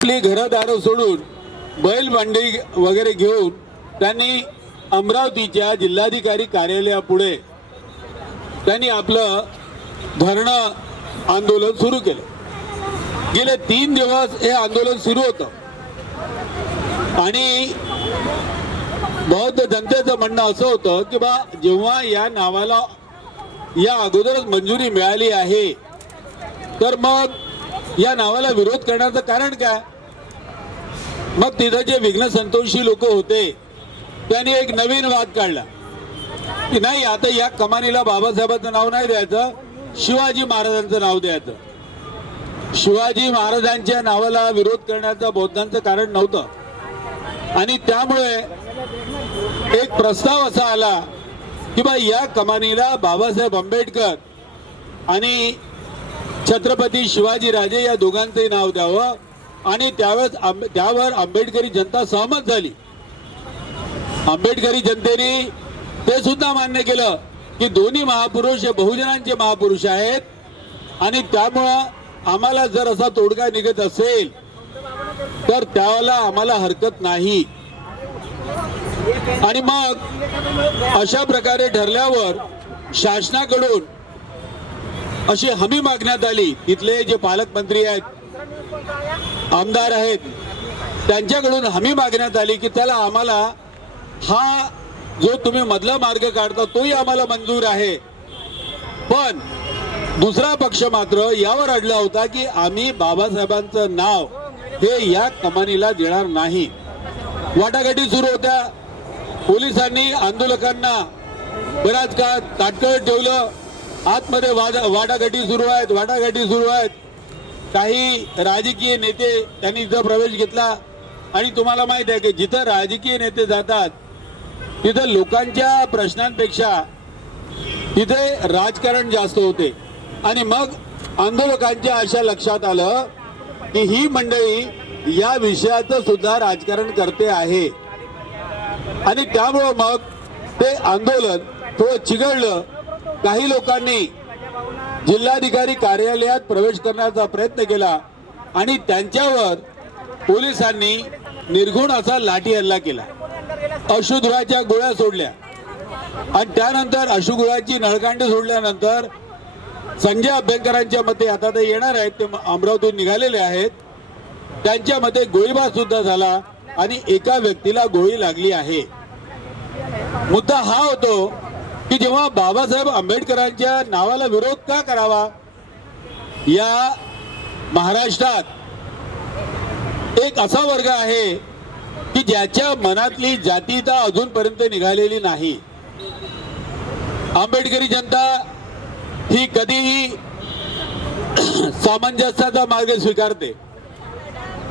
आपली घरदारं सोडून बैलबांडी वगैरे घेऊन त्यांनी अमरावतीच्या जिल्हाधिकारी कार्यालयापुढे त्यांनी आपलं धरणं आंदोलन सुरू केलं. गेले तीन दिवस हे आंदोलन सुरू होतं. आणि बौद्ध जनतेचं म्हणणं असं होतं की बा जेव्हा या नावाला या अगोदरच मंजुरी मिळाली आहे तर मग या नावाला विरोध करण्याचं कारण काय? मग तिथं जे विघ्न संतोषी लोक होते त्यांनी एक नवीन वाद काढला. की नाही आता या कमानीला बाबासाहेबांचं नाव नाही द्यायचं शिवाजी महाराजांचं नाव द्यायचं. शिवाजी महाराजांच्या नावाला विरोध करण्याचं बौद्धांचं कारण नव्हतं. आणि त्यामुळे एक प्रस्ताव असा आला की बा या कमानीला बाबासाहेब आंबेडकर आणि छत्रपती शिवाजी राजे या दोघांचंही नाव द्यावं. आणि त्यावेळेस आंबे- त्यावर आंबेडकरी जनता सहमत झाली. आंबेडकरी जनतेने ते सुद्धा मान्य केलं की दोन्ही महापुरुष हे बहुजनांचे महापुरुष आहेत आणि त्यामुळं आम्हाला जर असा तोडगा निघत असेल तर त्याला आम्हाला हरकत नाही. आणि मग अशा प्रकारे ठरल्यावर शासनाकडून अशी हमी मागण्यात आली. तिथले जे पालकमंत्री आहेत आमदार आहेत. त्यांच्याकडून हमी मागण्यात आली की त्याला आम्हाला हा जो तुम्ही मधला मार्ग काढता तोही आम्हाला मंजूर आहे. पण दुसरा पक्ष मात्र यावर अडला होता की आम्ही बाबासाहेबांचं नाव हे या कमानीला देणार नाही. वाटाघाटी सुरू होत्या. पोलिसांनी आंदोलकांना बराच काळ ताटकळत ठेवलं. आतमध्ये वाद वाटाघाटी सुरू आहेत वाटाघाटी सुरू आहेत. काही राजकीय नेते त्यांनी इथं प्रवेश घेतला. आणि तुम्हाला माहीत आहे की जिथं राजकीय नेते जातात तिथं लोकांच्या प्रश्नांपेक्षा तिथे राजकारण जास्त होते. आणि मग आंदोलकांच्या अशा लक्षात आलं की ही मंडळी या विषयाचं सुद्धा राजकारण करते आहे. आणि त्यामुळं मग ते आंदोलन थोडं चिघळलं. काही लोकांनी जिल्हाधिकारी कार्यालयात प्रवेश करण्याचा प्रयत्न केला आणि त्यांच्यावर पोलिसांनी निर्घुण असा लाठी हल्ला केला. अशुधुराच्या गोळ्या सोडल्या. आणि त्यानंतर अशुगुळाची नळकांडी सोडल्यानंतर संजय अभ्यंकरांच्या मते आता ते येणार आहेत ते अमरावतीतून निघालेले आहेत. त्यांच्या मते गोळीबार सुद्धा झाला आणि एका व्यक्तीला गोळी लागली आहे. मुद्दा हा होतो की जेव्हा बाबासाहेब आंबेडकरांच्या नावाला विरोध का करावा? या महाराष्ट्रात एक असा वर्ग आहे की ज्याच्या मनातली जातीता अजूनपर्यंत निघालेली नाही. आंबेडकरी जनता ही कधीही सामंजस्याचा मार्ग स्वीकारते.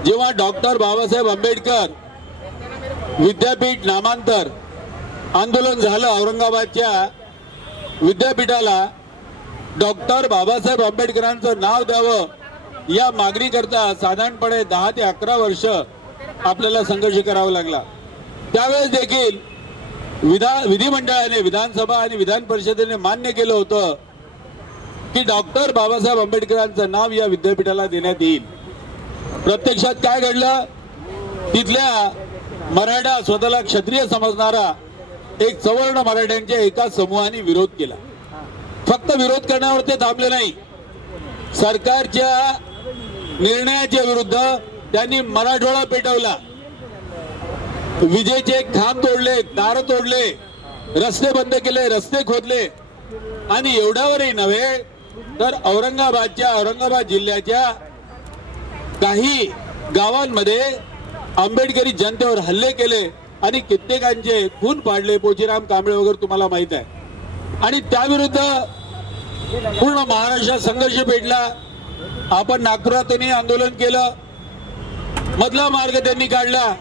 जेव्हा डॉक्टर बाबासाहेब आंबेडकर विद्यापीठ नामांतर आंदोलन झालं औरंगाबादच्या विद्यापीठाला. डॉक्टर बाबासाहेब आंबेडकरांचं नाव द्यावं या मागणीकरता साधारणपणे दहा ते अकरा वर्ष आपल्याला संघर्ष करावा लागला. त्यावेळेस देखील विधान विधिमंडळाने विधानसभा आणि विधान परिषदेने मान्य केलं होतं की डॉक्टर बाबासाहेब आंबेडकरांचं नाव या विद्यापीठाला देण्यात येईल. प्रत्यक्षात काय घडलं? तिथल्या मराठा स्वतःला क्षत्रिय समजणारा एक सवर्ण मराठ्यांच्या एका समूहाने विरोध केला. फक्त विरोध करण्यावर ते थांबले नाही. सरकारच्या निर्णयाच्या विरुद्ध त्यांनी मराठवाडा पेटवला. विजेचे खांब तोडले तार तोडले रस्ते बंद केले रस्ते खोदले. आणि एवढ्यावरही नव्हे तर औरंगाबादच्या औरंगाबाद जिल्ह्याच्या काही गावांमध्ये आंबेडकरी जनतेवर हल्ले केले. आणि कित्येकांचे खून पाडले. पोचीराम कांबळे वगैरे तुम्हाला माहीत आहे. आणि त्याविरुद्ध पूर्ण महाराष्ट्रात संघर्ष पेटला. आपण नागपुरातही आंदोलन केलं. मधला मार्ग त्यांनी काढला.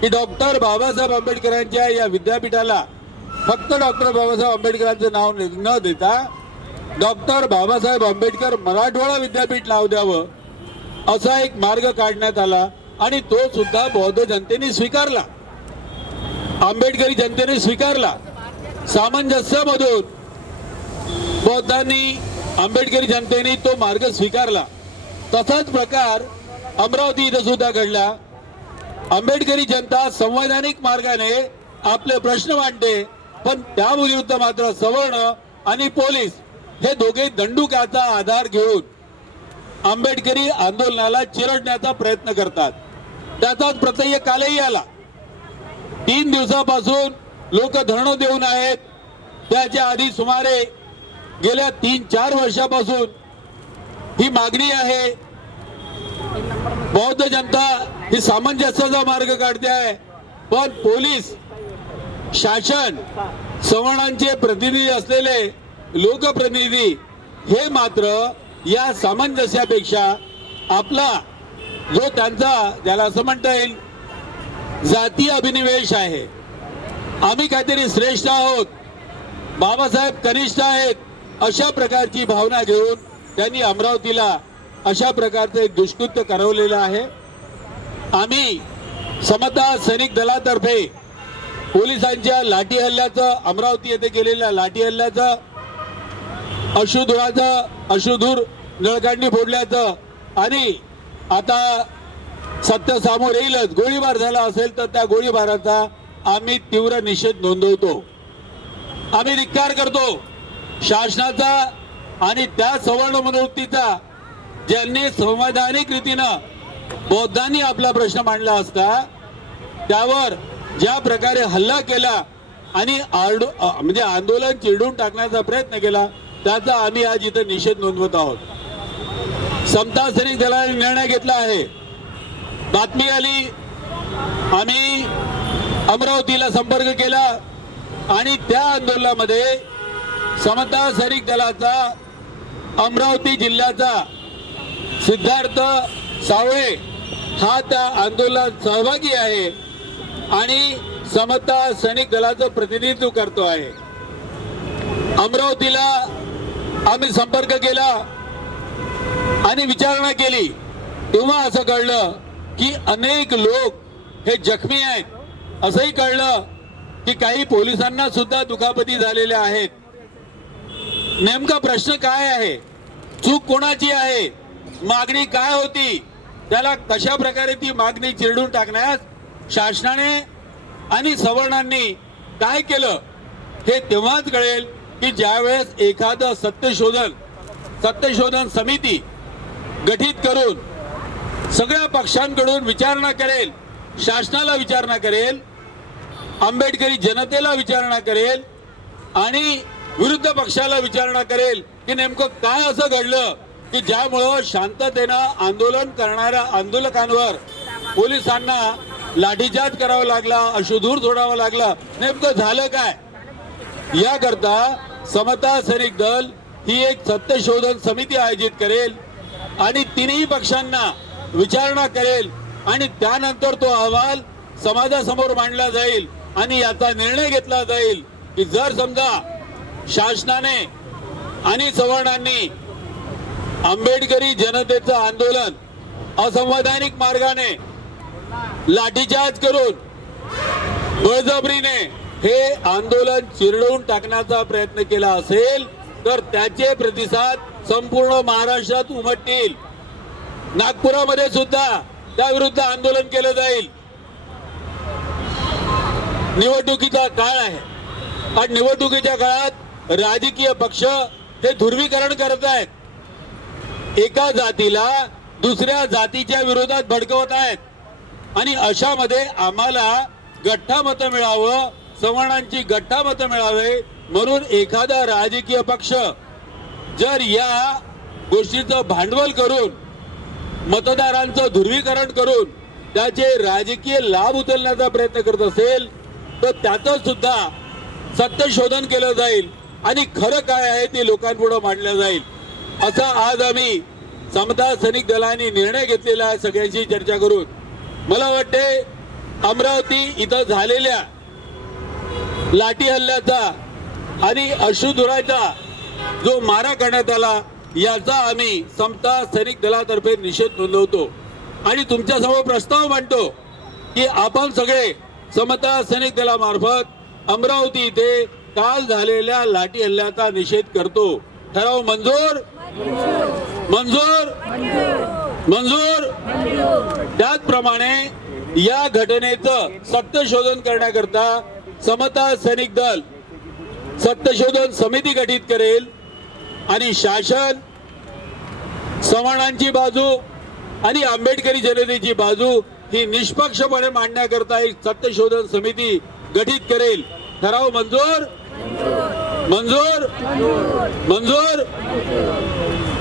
की डॉक्टर बाबासाहेब आंबेडकरांच्या या विद्यापीठाला फक्त डॉक्टर बाबासाहेब आंबेडकरांचं नाव न देता डॉक्टर बाबासाहेब आंबेडकर मराठवाडा विद्यापीठ नाव द्यावं असा एक मार्ग काढण्यात आला. आणि तो सुद्धा बौद्ध जनतेने स्वीकारला. आंबेडकरी जनतेने स्वीकारला. सामंजस्यामधून बौद्धांनी आंबेडकरी जनतेने तो मार्ग स्वीकारला. तसाच प्रकार अमरावती इथं सुद्धा घडला. आंबेडकरी जनता संवैधानिक मार्गाने आपले प्रश्न मांडते पण त्या विरुद्ध मात्र सवर्ण आणि पोलीस हे दोघे दंडुकाचा आधार घेऊन आंबेडकरी आंदोलनाला चिरडण्याचा प्रयत्न करतात. त्याचाच प्रत्यय कालही आला. तीन दिवसापासून लोक धरणं देऊन आहेत. त्याच्या आधी सुमारे गेल्या तीन चार वर्षापासून ही मागणी आहे. बौद्ध जनता ही सामंजस्याचा मार्ग काढते आहे. पण पोलीस शासन सवर्णांचे प्रतिनिधी असलेले लोकप्रतिनिधी हे मात्र या सामंजस्यापेक्षा आपला जो त्यांचा ज्याला असं म्हणता येईल जातीय अभिनिवेश आहे. आम्ही काहीतरी श्रेष्ठ आहोत. बाबासाहेब कनिष्ठ आहेत. अशा प्रकारची भावना घेऊन त्यांनी अमरावतीला अशा प्रकारचं एक दुष्कृत्य करवलेलं आहे. आम्ही समता सैनिक दलातर्फे पोलिसांच्या लाठी हल्ल्याचं अमरावती येथे केलेल्या लाठी हल्ल्याचं अशुधुराचं अशुधूर नळकांडी फोडल्याचं आणि आता सत्य समोर येईलच. गोळीबार झाला असेल तर त्या गोळीबाराचा आम्ही तीव्र निषेध नोंदवतो. आम्ही धिक्कार करतो. शासनाचा आणि त्या सवर्ण मनोवृत्तीचा ज्यांनी संवैधानिक रीतीनं बौद्धांनी आपला प्रश्न मांडला असता त्यावर ज्या प्रकारे हल्ला केला आणि आरडू म्हणजे आंदोलन चिरडून टाकण्याचा प्रयत्न केला त्याचा आम्ही आज इथं निषेध नोंदवत आहोत. समता सैनिक दलाने निर्णय घेतला आहे. बातमी आली. आम्ही अमरावतीला संपर्क केला आणि त्या आंदोलनामध्ये समता सैनिक दलाचा अमरावती जिल्ह्याचा सिद्धार्थ सावळे हा त्या आंदोलनात सहभागी आहे आणि समता सैनिक दलाचं प्रतिनिधित्व करतो आहे. अमरावतीला आम्ही संपर्क केला आणि विचारणा केली. तेव्हा असं कळलं की अनेक लोक हे जखमी आहेत. असंही कळलं की काही पोलिसांना सुद्धा दुखापती झालेल्या आहेत. नेमका प्रश्न काय आहे? चूक कोणाची आहे? मागणी काय होती? त्याला कशा प्रकारे ती मागणी चिरडून टाकण्यास शासनाने आणि सवर्णांनी काय केलं हे तेव्हाच कळेल की ज्यावेळेस एखादं सत्यशोधन सत्यशोधन समिती गठीत करून सगळ्या पक्षांकडून विचारणा करेल शासनाला विचारणा करेल आंबेडकरी जनतेला विचारणा करेल आणि विरुद्ध पक्षाला विचारणा करेल की नेमकं काय असं घडलं की ज्यामुळं शांततेनं आंदोलन करणाऱ्या आंदोलकांवर पोलिसांना लाठीचार्ज करावा लागला अशुधूर सोडावा लागला नेमकं झालं काय? याकरता समता सैनिक दल ही एक सत्यशोधन समिती आयोजित करेल आणि तिन्ही पक्षांना विचारणा करेल आणि त्यानंतर तो अहवाल समाजासमोर मांडला जाईल आणि याचा निर्णय घेतला जाईल की जर समजा शासनाने आणि चव्हाणांनी आंबेडकरी जनतेचं आंदोलन असंवैधानिक मार्गाने लाठीचार्ज करून बळजबरीने हे आंदोलन चिरडवून टाकण्याचा प्रयत्न केला असेल तर त्याचे प्रतिसाद संपूर्ण महाराष्ट्रात उमटतील. नागपुरामध्ये सुद्धा त्या विरुद्ध आंदोलन केलं जाईल. निवडणुकीचा काळ आहे. आणि निवडणुकीच्या काळात राजकीय पक्ष हे ध्रुवीकरण करत आहेत. एका जातीला दुसऱ्या जातीच्या विरोधात भडकवत आहेत. आणि अशामध्ये आम्हाला गठ्ठा मतं मिळावं सवर्णांची गठ्ठा मतं मिळावे म्हणून एखादा राजकीय पक्ष जर या गोष्टीचं भांडवल करून मतदारांचं ध्रुवीकरण करून त्याचे राजकीय लाभ उचलण्याचा प्रयत्न करत असेल तर त्याचं सुद्धा सत्यशोधन केलं जाईल आणि खरं काय आहे ते लोकांपुढे मांडलं जाईल. असा आज आम्ही समता सैनिक दलाने निर्णय घेतलेला आहे सगळ्यांशी चर्चा करून. मला वाटते अमरावती इथं झालेल्या लाठी हल्ल्याचा आणि अश्रुधुराचा जो मारा करण्यात आला याचा आम्ही समता सैनिक दलातर्फे निषेध नोंदवतो. आणि तुमच्यासमोर प्रस्ताव मांडतो की आपण सगळे समता सैनिक दलामार्फत अमरावती इथे काल झालेल्या लाठी हल्ल्याचा निषेध करतो. ठराव मंजूर? मंजूर. मंजूर. त्याचप्रमाणे या घटनेचं सत्य शोधन करण्याकरता समता सैनिक दल सत्यशोधन समिती गठीत करेल. आणि शासन सवर्णांची बाजू आणि आंबेडकरी जनतेची बाजू ही निष्पक्षपणे मांडण्याकरता एक सत्यशोधन समिती गठीत करेल. ठराव मंजूर. मंजूर. मंजूर.